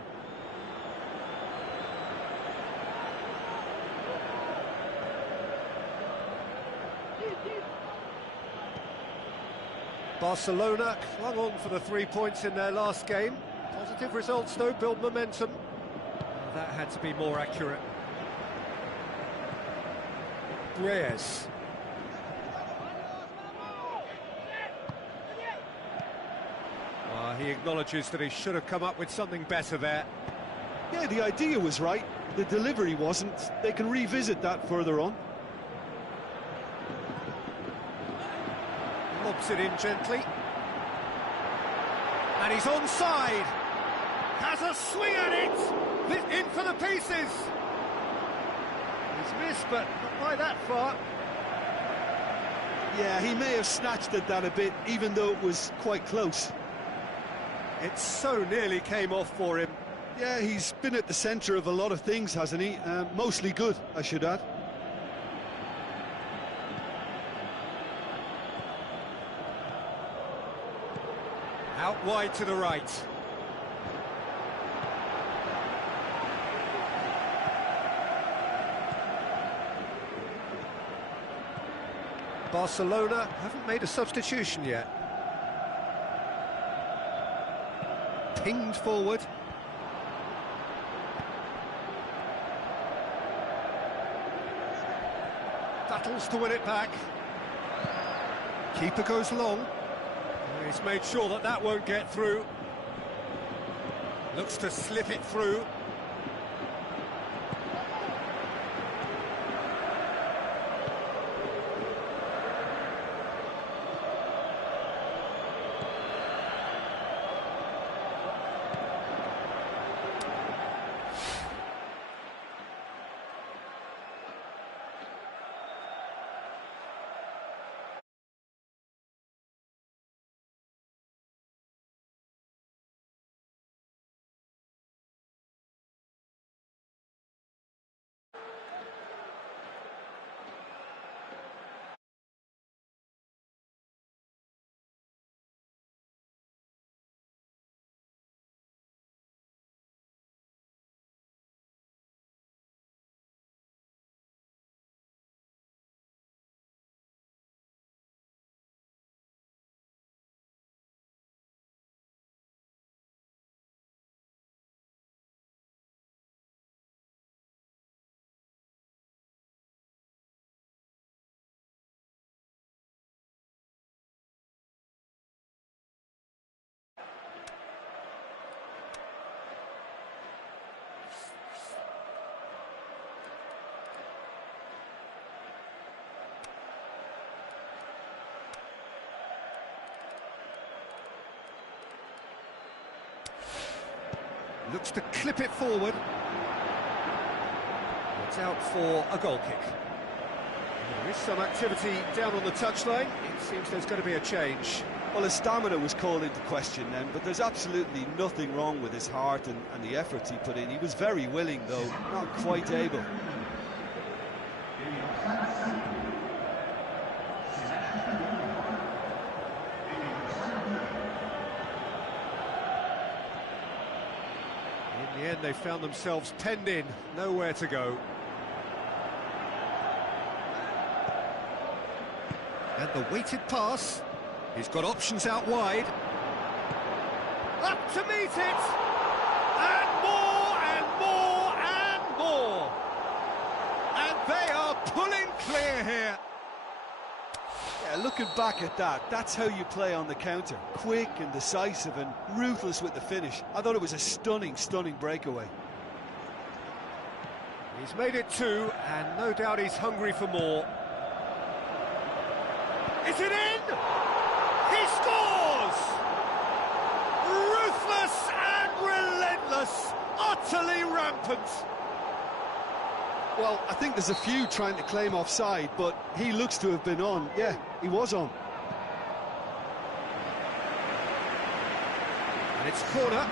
Barcelona clung on for the 3 points in their last game. Positive results, though, build momentum. Oh, that had to be more accurate. Reyes. He acknowledges that he should have come up with something better there. Yeah, the idea was right. The delivery wasn't. They can revisit that further on. Lobs it in gently. And he's onside. Has a swing at it. In for the pieces. He's missed, but not by that far. Yeah, he may have snatched at that a bit, even though it was quite close. It so nearly came off for him. Yeah, he's been at the centre of a lot of things, hasn't he? Mostly good, I should add. Out wide to the right. Barcelona haven't made a substitution yet. Pinged forward. Battles to win it back. Keeper goes long. He's made sure that that won't get through. Looks to slip it through. Looks to clip it forward. It's out for a goal kick. There is some activity down on the touchline. It seems there's going to be a change. Well, his stamina was called into question then, but there's absolutely nothing wrong with his heart and the efforts he put in. He was very willing, though, not quite able. In the end, they found themselves penned in, nowhere to go. And the weighted pass. He's got options out wide. Up to meet it! And more, and more, and more! And they are pulling clear here. Yeah, looking back at that, that's how you play on the counter. Quick and decisive and ruthless with the finish. I thought it was a stunning, stunning breakaway. He's made it two, and no doubt he's hungry for more. Is it in? He scores! Ruthless and relentless, utterly rampant. happens. Well, I think there's a few trying to claim offside, but he looks to have been on. Yeah, he was on. And it's corner.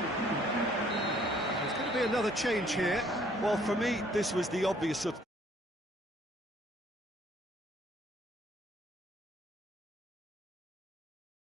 There's going to be another change here. Well, for me, this was the obvious